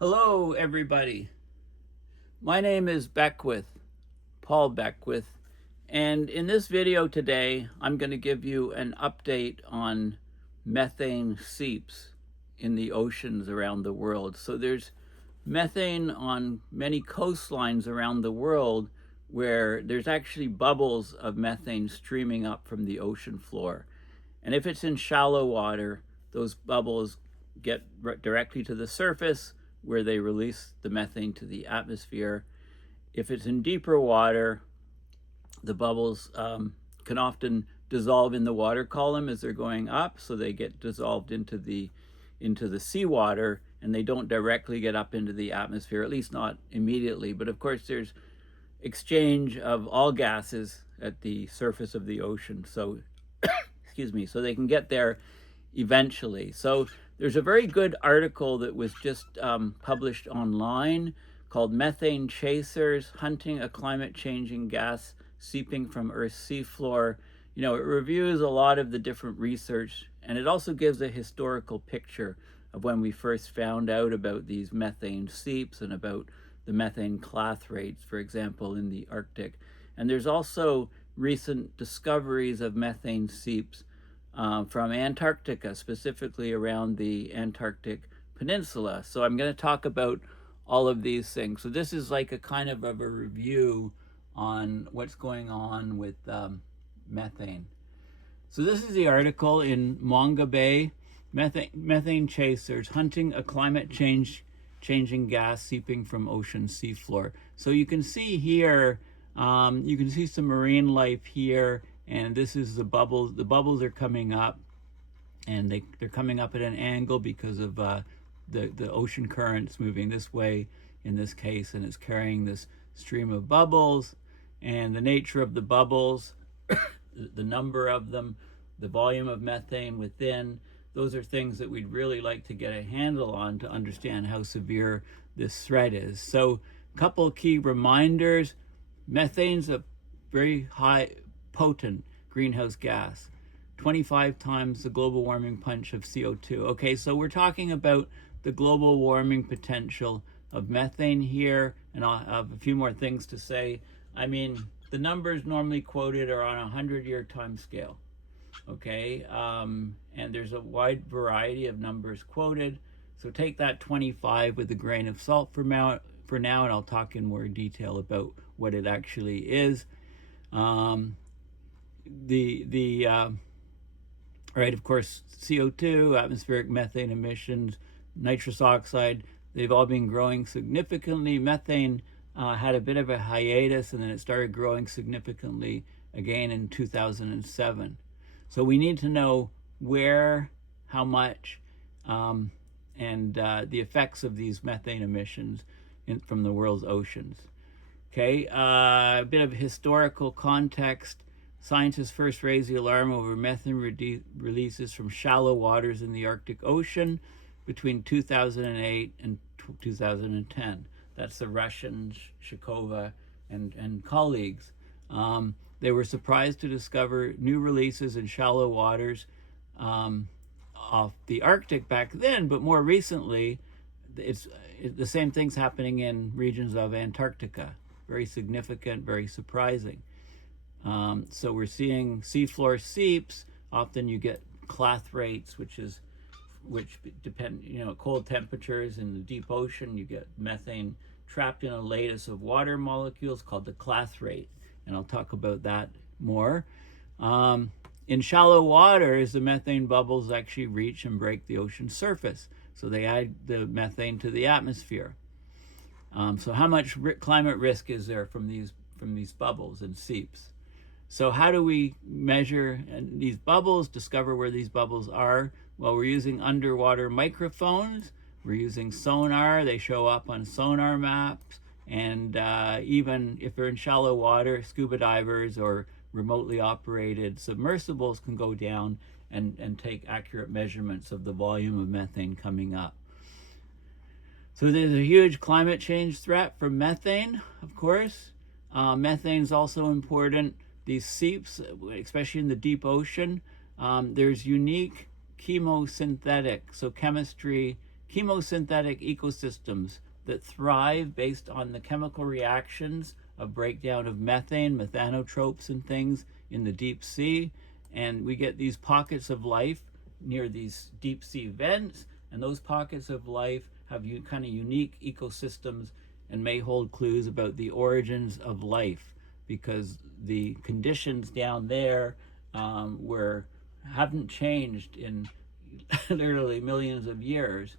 Hello, everybody. My name is Paul Beckwith, and in this video today, I'm going to give you an update on methane seeps in the oceans around the world. So there's methane on many coastlines around the world where there's actually bubbles of methane streaming up from the ocean floor. And if it's in shallow water, those bubbles get directly to the surface where they release the methane to the atmosphere. If it's in deeper water, the bubbles can often dissolve in the water column as they're going up, so they get dissolved into the seawater, and they don't directly get up into the atmosphere, at least not immediately. But of course, there's exchange of all gases at the surface of the ocean, so excuse me, so they can get there eventually. So there's a very good article that was just published online called Methane Chasers, Hunting a Climate Changing Gas Seeping from Earth's Seafloor. You know, it reviews a lot of the different research, and it also gives a historical picture of when we first found out about these methane seeps and about the methane clathrates, for example, in the Arctic. And there's also recent discoveries of methane seeps from Antarctica, specifically around the Antarctic Peninsula. So I'm going to talk about all of these things. So this is like a kind of a review on what's going on with methane. So this is the article in Manga Bay, Methane Chasers, Hunting a Climate Changing Gas Seeping from Ocean Seafloor. So you can see here, you can see some marine life here, and this is the bubbles. The bubbles are coming up, and they're coming up at an angle because of the ocean currents moving this way in this case, and it's carrying this stream of bubbles. And the nature of the bubbles, the number of them, the volume of methane within, those are things that we'd really like to get a handle on to understand how severe this threat is. So a couple of key reminders: methane's a very high potent greenhouse gas, 25 times the global warming punch of CO2. Okay, so we're talking about the global warming potential of methane here, and I'll have a few more things to say. I mean, the numbers normally quoted are on a 100-year time scale, okay? And there's a wide variety of numbers quoted, so take that 25 with a grain of salt for now, and I'll talk in more detail about what it actually is. Right, of course, CO2, atmospheric methane emissions, nitrous oxide, they've all been growing significantly. Methane had a bit of a hiatus, and then it started growing significantly again in 2007. So we need to know where, how much, and the effects of these methane emissions from the world's oceans. Okay, a bit of historical context. Scientists first raised the alarm over methane releases from shallow waters in the Arctic Ocean between 2008 and 2010. That's the Russians, Shikova, and colleagues. They were surprised to discover new releases in shallow waters off the Arctic back then, but more recently, the same thing's happening in regions of Antarctica. Very significant, very surprising. So we're seeing seafloor seeps. Often you get clathrates, which depend, at cold temperatures in the deep ocean, you get methane trapped in a lattice of water molecules called the clathrate, and I'll talk about that more. In shallow waters, the methane bubbles actually reach and break the ocean surface, so they add the methane to the atmosphere. So how much climate risk is there from these bubbles and seeps? So how do we measure these bubbles, discover where these bubbles are? Well, we're using underwater microphones. We're using sonar. They show up on sonar maps. And even if they're in shallow water, scuba divers or remotely operated submersibles can go down and take accurate measurements of the volume of methane coming up. So there's a huge climate change threat from methane, of course. Methane is also important. These seeps, especially in the deep ocean, there's unique chemosynthetic, so chemistry chemosynthetic ecosystems that thrive based on the chemical reactions of breakdown of methane, methanotropes and things in the deep sea. And we get these pockets of life near these deep sea vents, and those pockets of life have kind of unique ecosystems and may hold clues about the origins of life, because the conditions down there haven't changed in literally millions of years.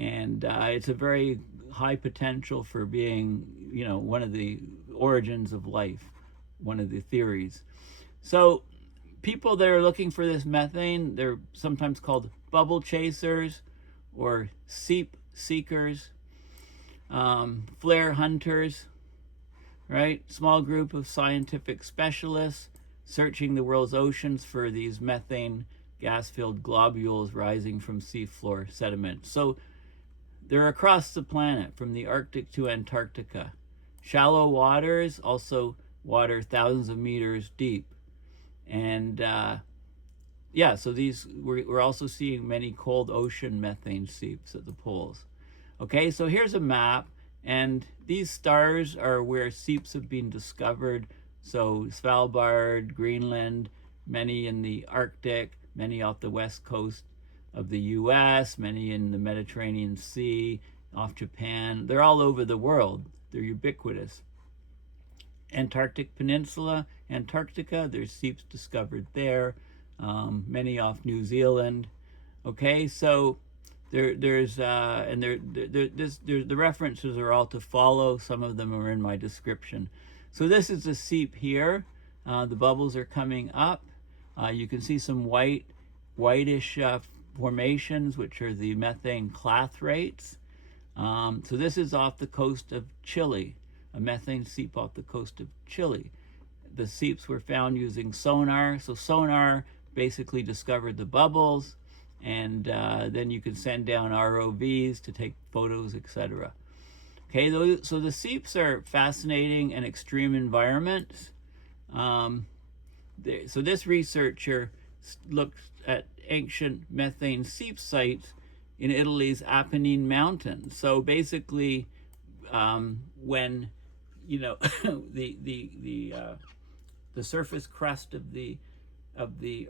It's a very high potential for being, one of the origins of life, one of the theories. So people that are looking for this methane, they're sometimes called bubble chasers or seep seekers, flare hunters, right? Small group of scientific specialists searching the world's oceans for these methane gas-filled globules rising from seafloor sediment. So they're across the planet, from the Arctic to Antarctica. Shallow waters, also water thousands of meters deep. And so we're also seeing many cold ocean methane seeps at the poles. Okay, so here's a map, and these stars are where seeps have been discovered. So Svalbard, Greenland, many in the Arctic, many off the west coast of the US, many in the Mediterranean Sea, off Japan. They're all over the world. They're ubiquitous. Antarctic Peninsula, Antarctica, there's seeps discovered there, many off New Zealand. Okay, so the references are all to follow. Some of them are in my description. So this is a seep here. The bubbles are coming up. You can see some whitish formations, which are the methane clathrates. So this is off the coast of Chile, a methane seep off the coast of Chile. The seeps were found using sonar. So sonar basically discovered the bubbles, and then you can send down ROVs to take photos, etc. Okay, so the seeps are fascinating and extreme environments. So this researcher looked at ancient methane seep sites in Italy's Apennine Mountains. So basically, when the surface crust of the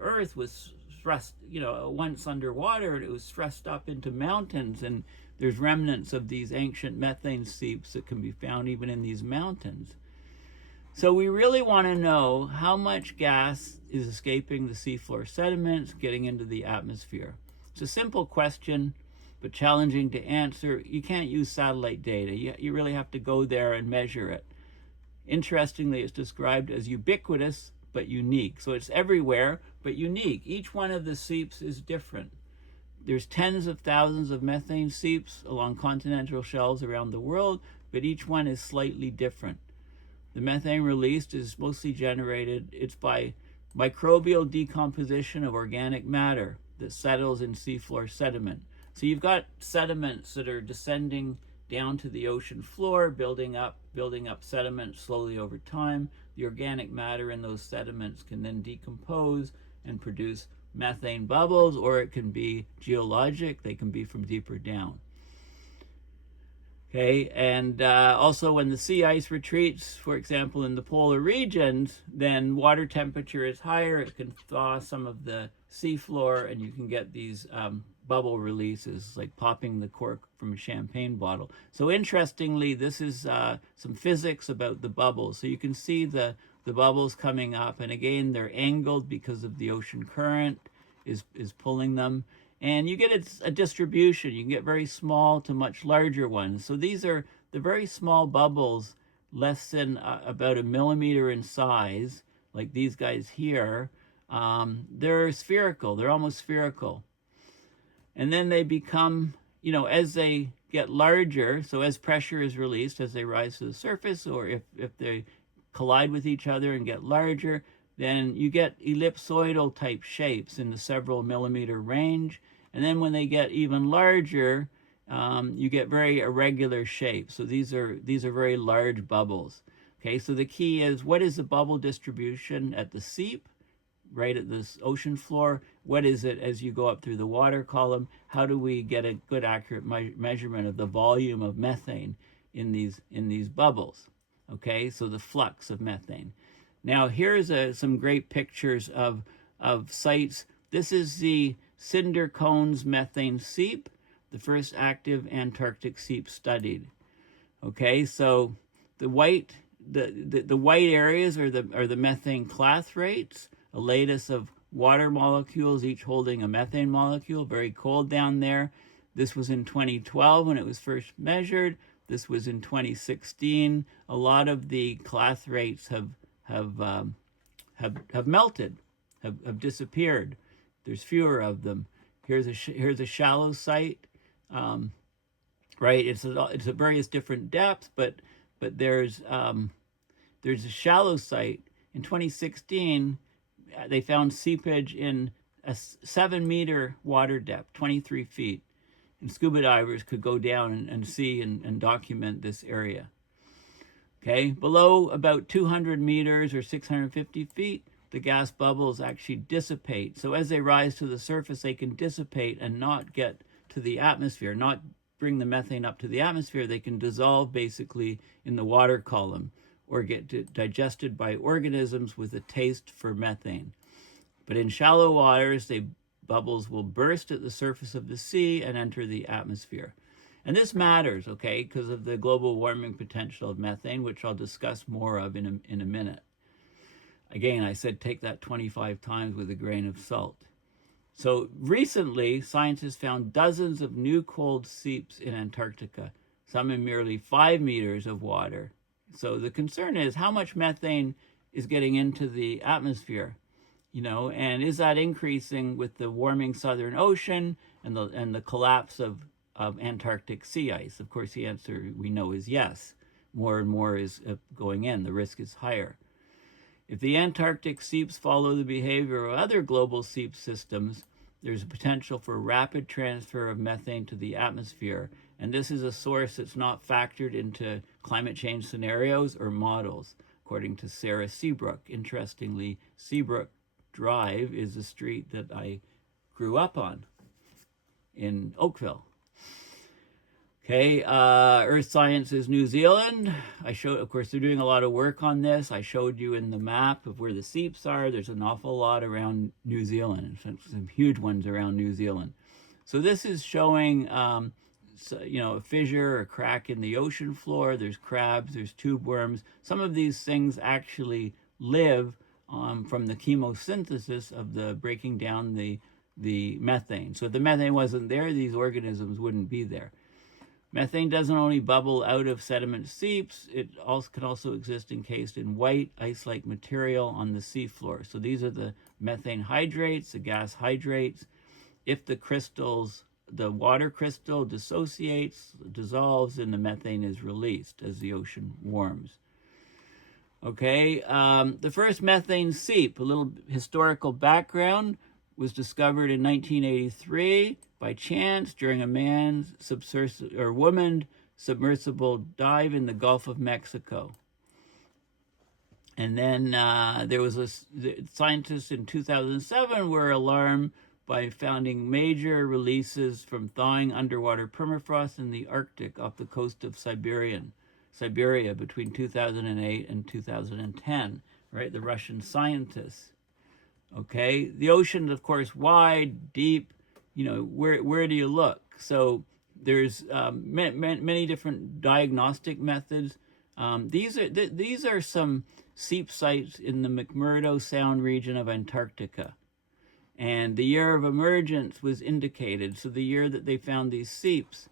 Earth was thrust, once underwater, and it was thrust up into mountains, and there's remnants of these ancient methane seeps that can be found even in these mountains. So we really want to know how much gas is escaping the seafloor sediments, getting into the atmosphere. It's a simple question, but challenging to answer. You can't use satellite data. You really have to go there and measure it. Interestingly, it's described as ubiquitous, but unique. So it's everywhere, but unique. Each one of the seeps is different. There's tens of thousands of methane seeps along continental shelves around the world, but each one is slightly different. The methane released is mostly generated, it's by microbial decomposition of organic matter that settles in seafloor sediment. So you've got sediments that are descending down to the ocean floor, building up sediment slowly over time. The organic matter in those sediments can then decompose and produce methane bubbles, or it can be geologic. They can be from deeper down. Okay, and also when the sea ice retreats, for example, in the polar regions, then water temperature is higher. It can thaw some of the seafloor, and you can get these bubble releases, like popping the cork from a champagne bottle. So interestingly, this is some physics about the bubbles. So you can see the bubbles coming up, and again, they're angled because of the ocean current is pulling them. And you get a distribution. You can get very small to much larger ones. So these are the very small bubbles, less than about a millimeter in size, like these guys here. They're spherical. They're almost spherical. And then they become, as they get larger, so as pressure is released, as they rise to the surface, or if they collide with each other and get larger, then you get ellipsoidal type shapes in the several millimeter range. And then when they get even larger, you get very irregular shapes. So these are very large bubbles. Okay, so the key is, what is the bubble distribution at the seep? right at this ocean floor? What is it as you go up through the water column? How do we get a good accurate measurement of the volume of methane in these bubbles? Okay, so the flux of methane. Now here's some great pictures of sites. This is the cinder cones methane seep, the first active Antarctic seep studied. Okay, so the white white areas are the methane clathrates, a lattice of water molecules, each holding a methane molecule. Very cold down there. This was in 2012 when it was first measured. This was in 2016. A lot of the clathrates have melted, have disappeared. There's fewer of them. Here's a shallow site. Right, it's a various different depths, but there's a shallow site. In 2016, they found seepage in a 7-meter water depth, 23 feet. And scuba divers could go down and see and document this area. Okay, below about 200 meters or 650 feet, the gas bubbles actually dissipate. So as they rise to the surface, they can dissipate and not get to the atmosphere, not bring the methane up to the atmosphere. They can dissolve basically in the water column or get digested by organisms with a taste for methane. But in shallow waters, bubbles will burst at the surface of the sea and enter the atmosphere. And this matters, okay, because of the global warming potential of methane, which I'll discuss more of in a minute. Again, I said take that 25 times with a grain of salt. So recently, scientists found dozens of new cold seeps in Antarctica, some in merely 5 meters of water. So the concern is how much methane is getting into the atmosphere, and is that increasing with the warming Southern Ocean and the collapse of Antarctic sea ice? Of course, the answer we know is yes. More and more is going in. The risk is higher. If the Antarctic seeps follow the behavior of other global seep systems, there's a potential for rapid transfer of methane to the atmosphere. And this is a source that's not factored into climate change scenarios or models, according to Sarah Seabrook. Interestingly, Seabrook Drive is a street that I grew up on in Oakville. Okay, Earth Sciences New Zealand. Of course, they're doing a lot of work on this. I showed you in the map of where the seeps are. There's an awful lot around New Zealand, some huge ones around New Zealand. So this is showing, a fissure, a crack in the ocean floor. There's crabs, there's tube worms. Some of these things actually live from the chemosynthesis of the breaking down the methane. So if the methane wasn't there, these organisms wouldn't be there. Methane doesn't only bubble out of sediment seeps, it can also exist encased in white ice-like material on the seafloor. So these are the methane hydrates, the gas hydrates. If the water crystal dissociates, dissolves, then the methane is released as the ocean warms. Okay, the first methane seep, a little historical background, was discovered in 1983 by chance during a woman submersible dive in the Gulf of Mexico. And then there was scientists in 2007 were alarmed by finding major releases from thawing underwater permafrost in the Arctic off the coast of Siberia between 2008 and 2010, right? The Russian scientists. Okay, the ocean, of course, wide, deep. Where do you look? So there's many different diagnostic methods. These are some seep sites in the McMurdo Sound region of Antarctica, and the year of emergence was indicated. So the year that they found these seeps,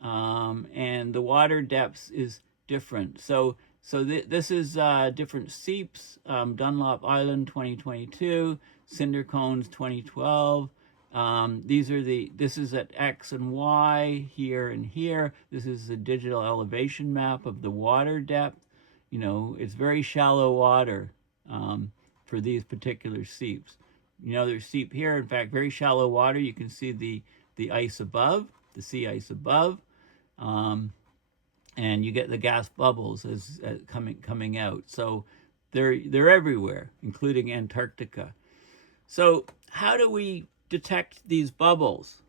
and the water depths is different. So this is different seeps. Dunlop Island 2022, Cinder Cones 2012. This is at X and Y, here and here. This is the digital elevation map of the water depth. It's very shallow water for these particular seeps. There's seep here. In fact, very shallow water. You can see the ice above, the sea ice above. And you get the gas bubbles as coming out. So they're everywhere, including Antarctica. So how do we detect these bubbles?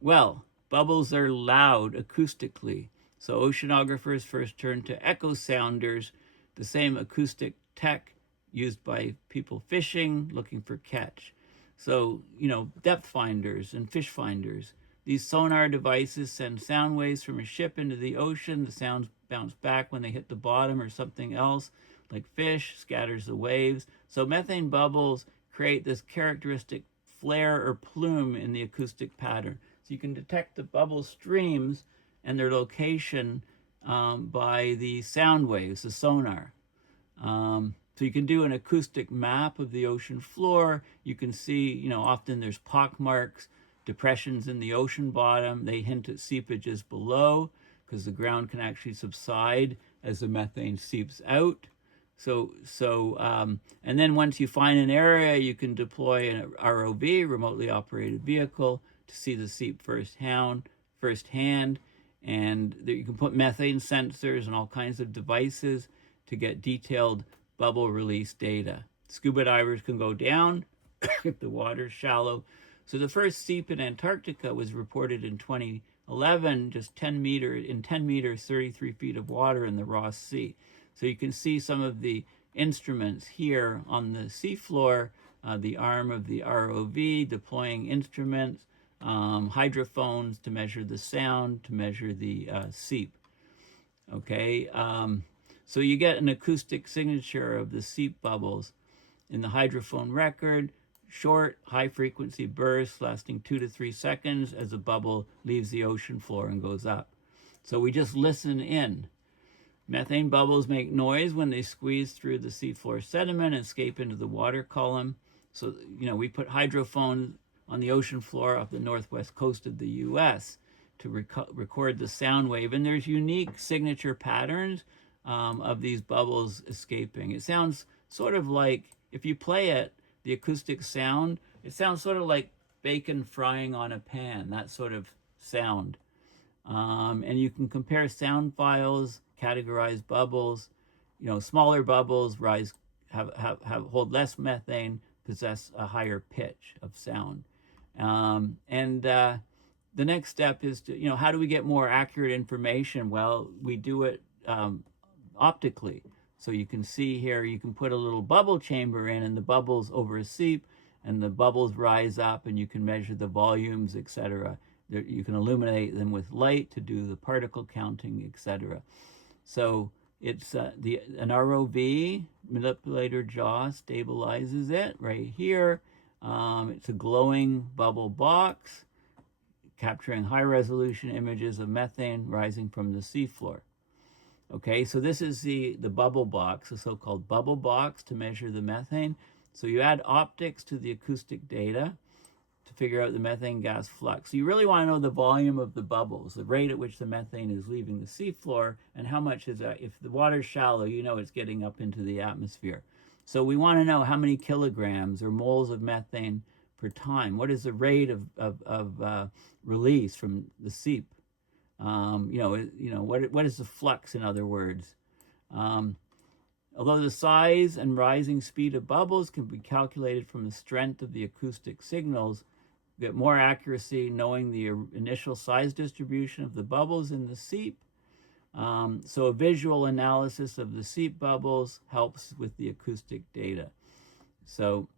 Well, bubbles are loud acoustically. So oceanographers first turned to echo sounders, the same acoustic tech used by people fishing, looking for catch. So, depth finders and fish finders. These sonar devices send sound waves from a ship into the ocean. The sounds bounce back when they hit the bottom or something else, like fish, scatters the waves. So methane bubbles create this characteristic flare or plume in the acoustic pattern. So you can detect the bubble streams and their location by the sound waves, the sonar. So you can do an acoustic map of the ocean floor. You can see, often there's pock marks, depressions in the ocean bottom. They hint at seepages below because the ground can actually subside as the methane seeps out. And then once you find an area, you can deploy an ROV, remotely operated vehicle, to see the seep firsthand. And you can put methane sensors and all kinds of devices to get detailed bubble release data. Scuba divers can go down if the water's shallow. So the first seep in Antarctica was reported in 2011, just 10 meters, 33 feet of water in the Ross Sea. So you can see some of the instruments here on the seafloor, the arm of the ROV deploying instruments, hydrophones to measure the sound, to measure the seep. Okay, so you get an acoustic signature of the seep bubbles in the hydrophone record, short, high-frequency bursts lasting 2 to 3 seconds as a bubble leaves the ocean floor and goes up. So we just listen in. Methane bubbles make noise when they squeeze through the seafloor sediment and escape into the water column. So, we put hydrophones on the ocean floor off the northwest coast of the U.S. to record the sound wave. And there's unique signature patterns of these bubbles escaping. It sounds sort of like, if you play it, the acoustic sound, it sounds sort of like bacon frying on a pan, that sort of sound. And you can compare sound files, categorize bubbles. Smaller bubbles hold less methane, possess a higher pitch of sound. The next step is to, how do we get more accurate information? Well, we do it optically. So you can see here, you can put a little bubble chamber in, and the bubbles over a seep, and the bubbles rise up, and you can measure the volumes, etc. You can illuminate them with light to do the particle counting, etc. So it's an ROV manipulator jaw stabilizes it right here. It's a glowing bubble box capturing high-resolution images of methane rising from the seafloor. Okay, so this is the bubble box, the so-called bubble box to measure the methane. So you add optics to the acoustic data to figure out the methane gas flux. So you really want to know the volume of the bubbles, the rate at which the methane is leaving the seafloor, and how much is that. If the water's shallow, it's getting up into the atmosphere. So we want to know how many kilograms or moles of methane per time. What is the rate of release from the seep? What is the flux, in other words? Although the size and rising speed of bubbles can be calculated from the strength of the acoustic signals, you get more accuracy knowing the initial size distribution of the bubbles in the seep. So a visual analysis of the seep bubbles helps with the acoustic data. So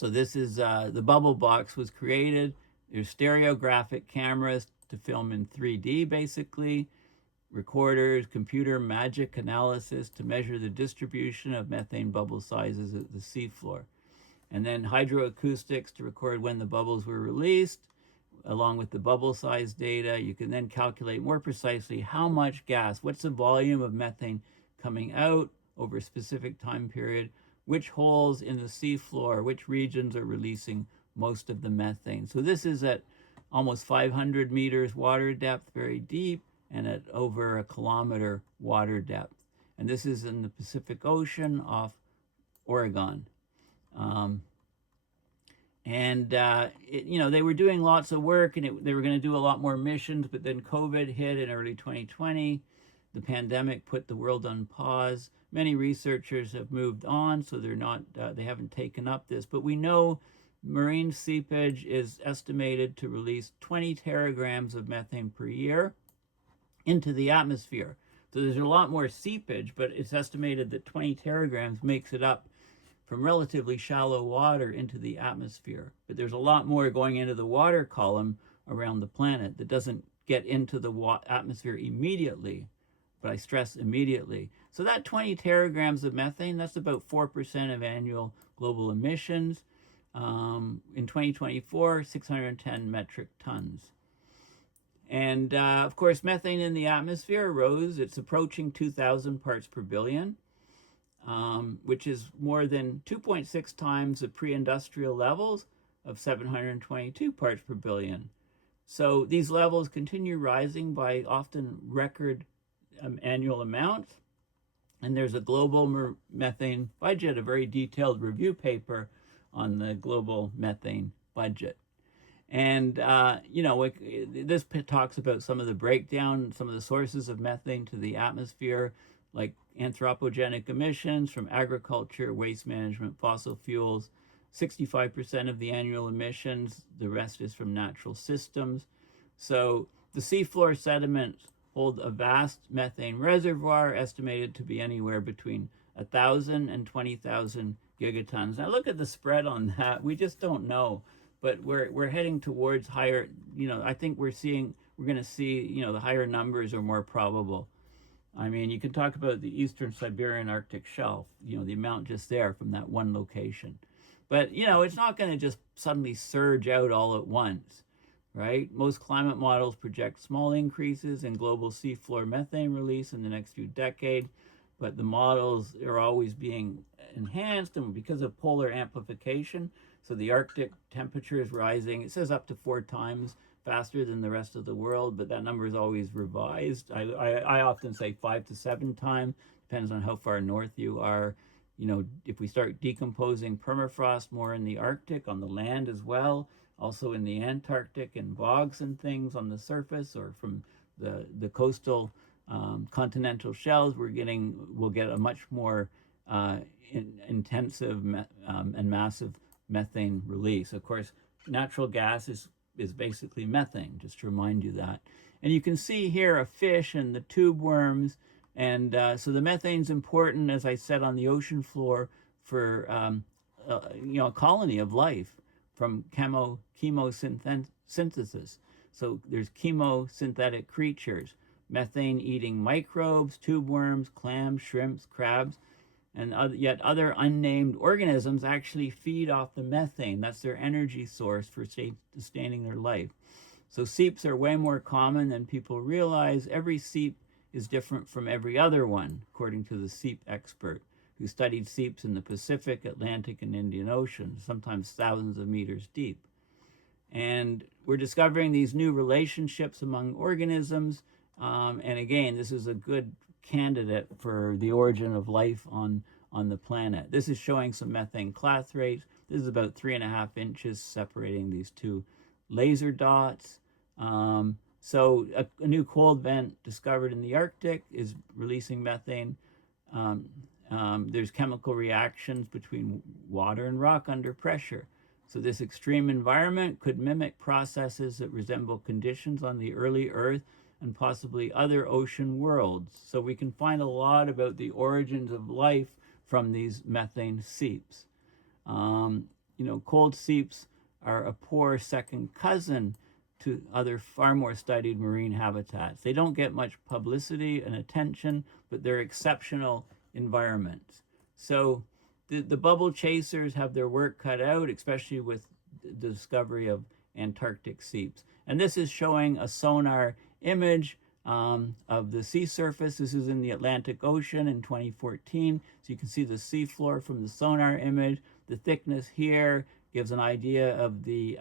this is the bubble box was created. There's stereographic cameras to film in 3D, basically, recorders, computer magic analysis to measure the distribution of methane bubble sizes at the seafloor, and then hydroacoustics to record when the bubbles were released, along with the bubble size data. You can then calculate more precisely how much gas, what's the volume of methane coming out over a specific time period, which holes in the seafloor, which regions are releasing most of the methane. So this is at almost 500 meters water depth, very deep, and at over a kilometer water depth. And this is in the Pacific Ocean off Oregon. They were doing lots of work, and they were going to do a lot more missions, but then COVID hit in early 2020. The pandemic put the world on pause. Many researchers have moved on, so they haven't taken up this. But we know marine seepage is estimated to release 20 teragrams of methane per year into the atmosphere. So there's a lot more seepage, but it's estimated that 20 teragrams makes it up from relatively shallow water into the atmosphere. But there's a lot more going into the water column around the planet that doesn't get into the atmosphere immediately, but I stress immediately. So that 20 teragrams of methane, that's about 4% of annual global emissions. In 2024, 610 metric tons. And of course, methane in the atmosphere rose. It's approaching 2,000 parts per billion, which is more than 2.6 times the pre-industrial levels of 722 parts per billion. So these levels continue rising by often record annual amounts. And there's a global methane budget, a very detailed review paper on the global methane budget. And, this talks about some of the breakdown, some of the sources of methane to the atmosphere, like anthropogenic emissions from agriculture, waste management, fossil fuels. 65% of the annual emissions, the rest is from natural systems. So the seafloor sediments hold a vast methane reservoir estimated to be anywhere between 1,000 and 20,000 gigatons. Now look at the spread on that. We just don't know, but we're heading towards higher. I think we're going to see, the higher numbers are more probable. I mean, you can talk about the eastern Siberian Arctic shelf, the amount just there from that one location. But, it's not going to just suddenly surge out all at once, right? Most climate models project small increases in global seafloor methane release in the next few decades, but the models are always being enhanced, and because of polar amplification, so the Arctic temperature is rising. It says up to 4 times faster than the rest of the world, but that number is always revised. I often say 5 to 7 times, depends on how far north you are. If we start decomposing permafrost more in the Arctic, on the land as well, also in the Antarctic and bogs and things on the surface or from the coastal continental shelves, we'll get a much more intensive and massive methane release. Of course, natural gas is basically methane, just to remind you that. And you can see here a fish and the tube worms. And so the methane's important, as I said, on the ocean floor for a colony of life from chemosynthesis. So there's chemosynthetic creatures, methane-eating microbes, tube worms, clams, shrimps, crabs, and yet other unnamed organisms actually feed off the methane. That's their energy source for sustaining their life. So seeps are way more common than people realize. Every seep is different from every other one, according to the Seep expert, who studied seeps in the Pacific, Atlantic, and Indian Oceans, sometimes thousands of meters deep. And we're discovering these new relationships among organisms. And again, this is a good candidate for the origin of life on the planet. This is showing some methane clathrates. This is about 3.5 inches separating these two laser dots. So a new cold vent discovered in the Arctic is releasing methane. There's chemical reactions between water and rock under pressure. So this extreme environment could mimic processes that resemble conditions on the early Earth and possibly other ocean worlds. So we can find a lot about the origins of life from these methane seeps. Cold seeps are a poor second cousin to other far more studied marine habitats. They don't get much publicity and attention, but they're exceptional environments. So the bubble chasers have their work cut out, especially with the discovery of Antarctic seeps. And this is showing a sonar image of the sea surface. This is in the Atlantic Ocean in 2014. So you can see the seafloor from the sonar image. The thickness here gives an idea of the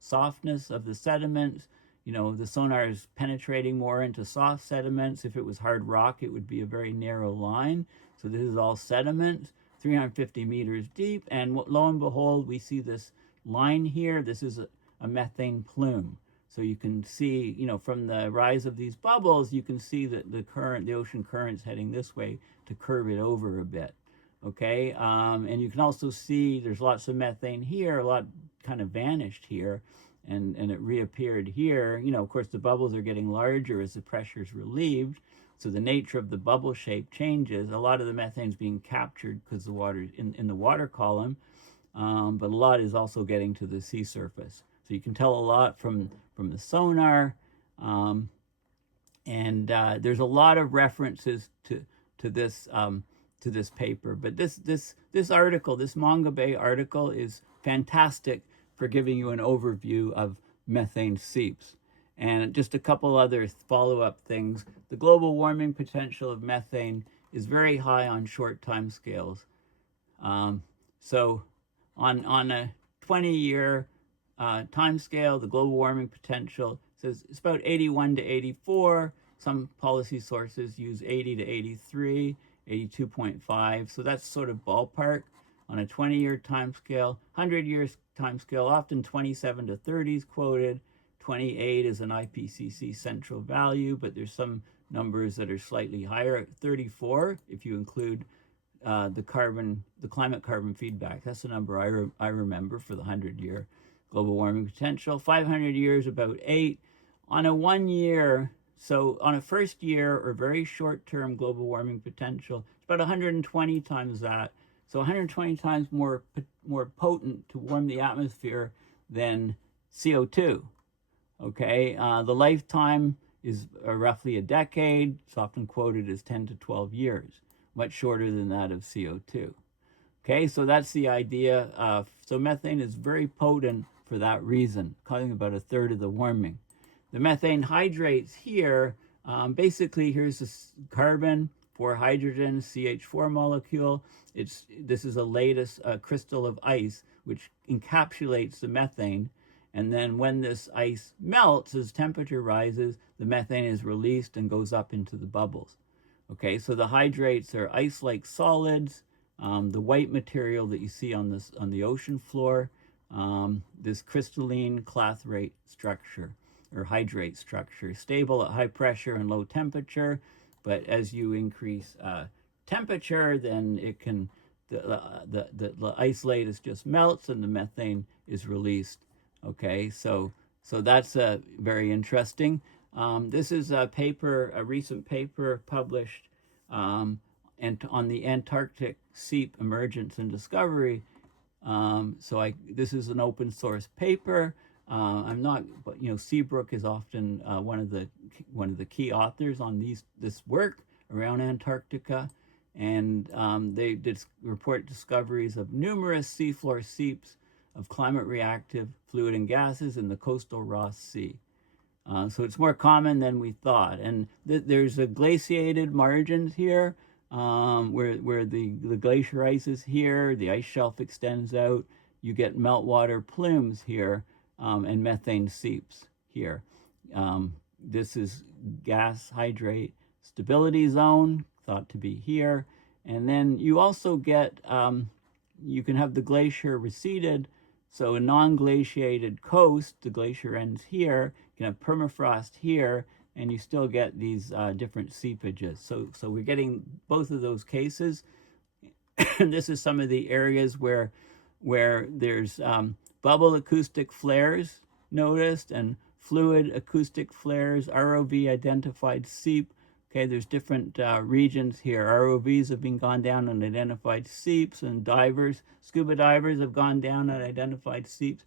softness of the sediments. The sonar is penetrating more into soft sediments. If it was hard rock, it would be a very narrow line. So this is all sediment, 350 meters deep. And lo and behold, we see this line here. This is a methane plume. So you can see, from the rise of these bubbles, you can see that the ocean current's heading this way to curve it over a bit. Okay, and you can also see there's lots of methane here, a lot kind of vanished here, and it reappeared here. You know, of course, the bubbles are getting larger as the pressure is relieved, so the nature of the bubble shape changes. A lot of the methane is being captured because the water in the water column, but a lot is also getting to the sea surface. So you can tell a lot from the sonar, and there's a lot of references to this paper. But this article, this Mongabay article, is fantastic for giving you an overview of methane seeps. And just a couple other follow-up things. The global warming potential of methane is very high on short time scales. So on a 20-year time scale, the global warming potential says it's about 81 to 84. Some policy sources use 80 to 83, 82.5. So that's sort of ballpark. On a 20-year time scale, 100 years time scale, often 27 to 30 is quoted. 28 is an IPCC central value, but there's some numbers that are slightly higher. 34, if you include the climate carbon feedback. That's the number I remember for the 100-year global warming potential. 500 years, about 8. On a 1 year, so on a first year or very short-term global warming potential, it's about 120 times that. So 120 times more potent to warm the atmosphere than CO2. Okay, the lifetime is roughly a decade. It's often quoted as 10 to 12 years, much shorter than that of CO2. Okay, so that's the idea. So methane is very potent for that reason, causing about a third of the warming. The methane hydrates here, basically here's this carbon, 4 hydrogen, CH4 molecule. This is the latest crystal of ice, which encapsulates the methane. And then when this ice melts, as temperature rises, the methane is released and goes up into the bubbles. Okay, so the hydrates are ice-like solids. The white material that you see on the ocean floor, this crystalline clathrate structure or hydrate structure, stable at high pressure and low temperature. But as you increase temperature, then it can the ice lattice just melts and the methane is released. Okay, so that's very interesting. This is a recent paper published and on the Antarctic Seep emergence and discovery. This is an open source paper. I'm not, but Seabrook is often one of the key authors on this work around Antarctica, and they did report discoveries of numerous seafloor seeps of climate reactive fluid and gases in the coastal Ross Sea. So it's more common than we thought. And there's a glaciated margins here where the glacier ice is here, the ice shelf extends out, you get meltwater plumes here and methane seeps here. This is gas hydrate stability zone, thought to be here. And then you also get, you can have the glacier receded. So a non-glaciated coast, the glacier ends here, you can have permafrost here, and you still get these different seepages. So we're getting both of those cases. This is some of the areas where there's bubble acoustic flares noticed and fluid acoustic flares, ROV identified seep. Okay, there's different regions here. ROVs have been gone down and identified seeps, and scuba divers have gone down and identified seeps.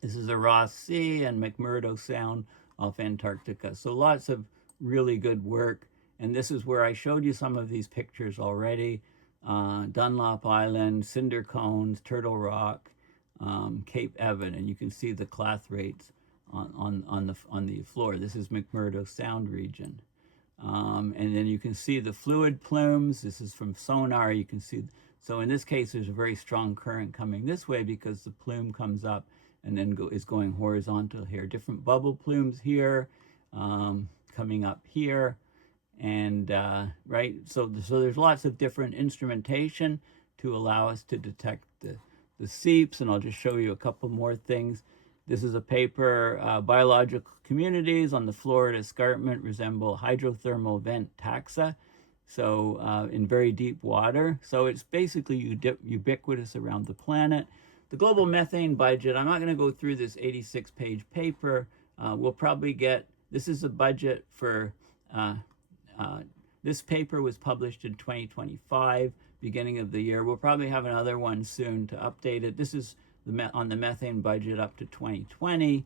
This is the Ross Sea and McMurdo Sound off Antarctica. So lots of really good work. And this is where I showed you some of these pictures already. Dunlop Island, cinder cones, Turtle Rock, Cape Evan, and you can see the clathrates on the floor. This is McMurdo Sound region. And then you can see the fluid plumes. This is from sonar. You can see, so in this case, there's a very strong current coming this way because the plume comes up and then is going horizontal here. Different bubble plumes here, coming up here, and right. So there's lots of different instrumentation to allow us to detect the seeps, and I'll just show you a couple more things. This is a paper, biological communities on the Florida escarpment resemble hydrothermal vent taxa, so in very deep water. So it's basically ubiquitous around the planet. the global methane budget, I'm not going to go through this 86-page paper. We'll probably get, this is a budget for, this paper was published in 2025, beginning of the year. We'll probably have another one soon to update it. This is on the methane budget up to 2020,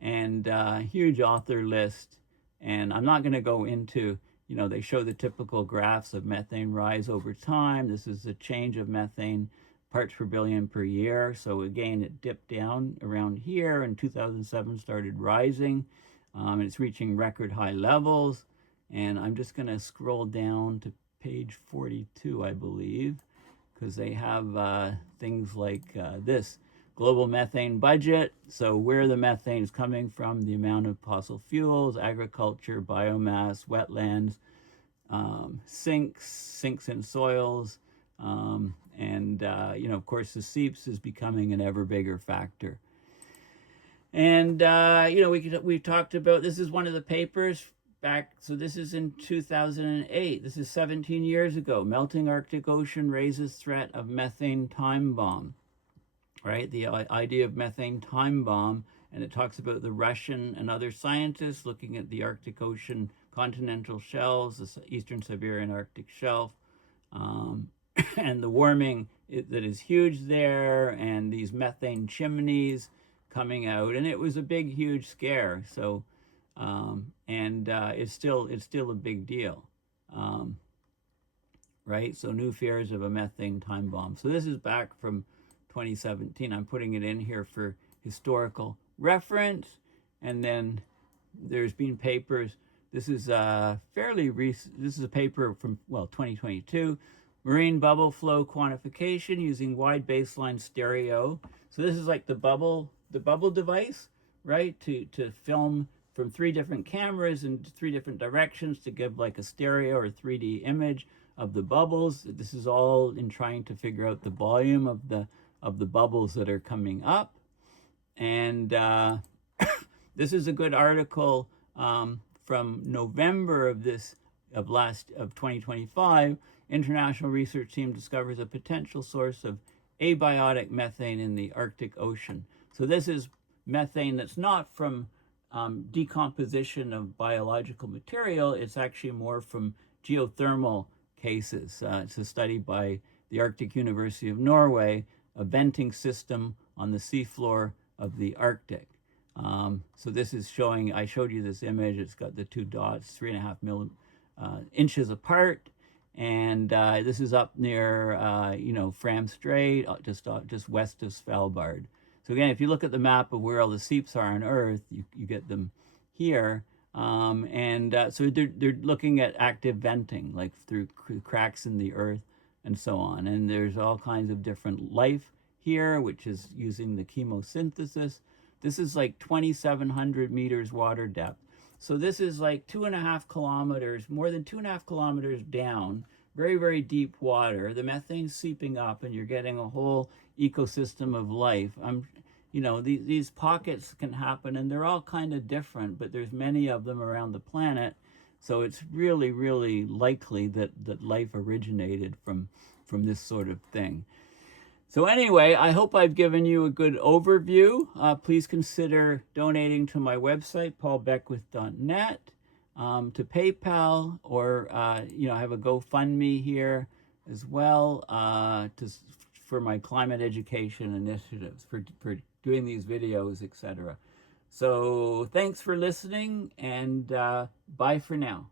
and huge author list. And I'm not going to go into, you know, they show the typical graphs of methane rise over time. This is the change of methane parts per billion per year. So again, it dipped down around here in 2007, started rising. And it's reaching record high levels. And I'm just going to scroll down to page 42, I believe, because they have things like this. Global methane budget, so where the methane is coming from, the amount of fossil fuels, agriculture, biomass, wetlands, sinks in soils, and you know, of course, the seeps is becoming an ever bigger factor. And you know, we've talked about, this is one of the papers back, so this is in 2008. This is 17 years ago. Melting Arctic Ocean raises threat of methane time bomb. Right, the idea of methane time bomb, and it talks about the Russian and other scientists looking at the Arctic Ocean continental shelves, the Eastern Siberian Arctic shelf, and the warming that is huge there, and these methane chimneys coming out, and it was a big, huge scare. So, it's still a big deal, right? So new fears of a methane time bomb. So this is back from 2017. I'm putting it in here for historical reference. And then there's been papers. This is fairly recent. This is a paper from, well, 2022. Marine bubble flow quantification using wide baseline stereo. So this is like the bubble device, right? To film from 3 different cameras in 3 different directions to give like a stereo or 3D image of the bubbles. This is all in trying to figure out the volume of the bubbles that are coming up. And this is a good article from November of 2025. International research team discovers a potential source of abiotic methane in the Arctic Ocean. So this is methane that's not from decomposition of biological material. It's actually more from geothermal cases. It's a study by the Arctic University of Norway, a venting system on the seafloor of the Arctic. So this is showing, I showed you this image, it's got the 2 dots, 3.5 inches apart. And this is up near, you know, Fram Strait, just west of Svalbard. So again, if you look at the map of where all the seeps are on Earth, you get them here. So they're looking at active venting, like through cracks in the Earth and so on. And there's all kinds of different life here, which is using the chemosynthesis. This is like 2,700 meters water depth. So this is like 2.5 kilometers, more than 2.5 kilometers down, very, very deep water. The methane's seeping up and you're getting a whole ecosystem of life. You know, these pockets can happen and they're all kind of different, but there's many of them around the planet. So it's really, really likely that life originated from this sort of thing. So anyway, I hope I've given you a good overview. Please consider donating to my website, paulbeckwith.net, to PayPal, or you know, I have a GoFundMe here as well for my climate education initiatives, for doing these videos, etc. So thanks for listening, and bye for now.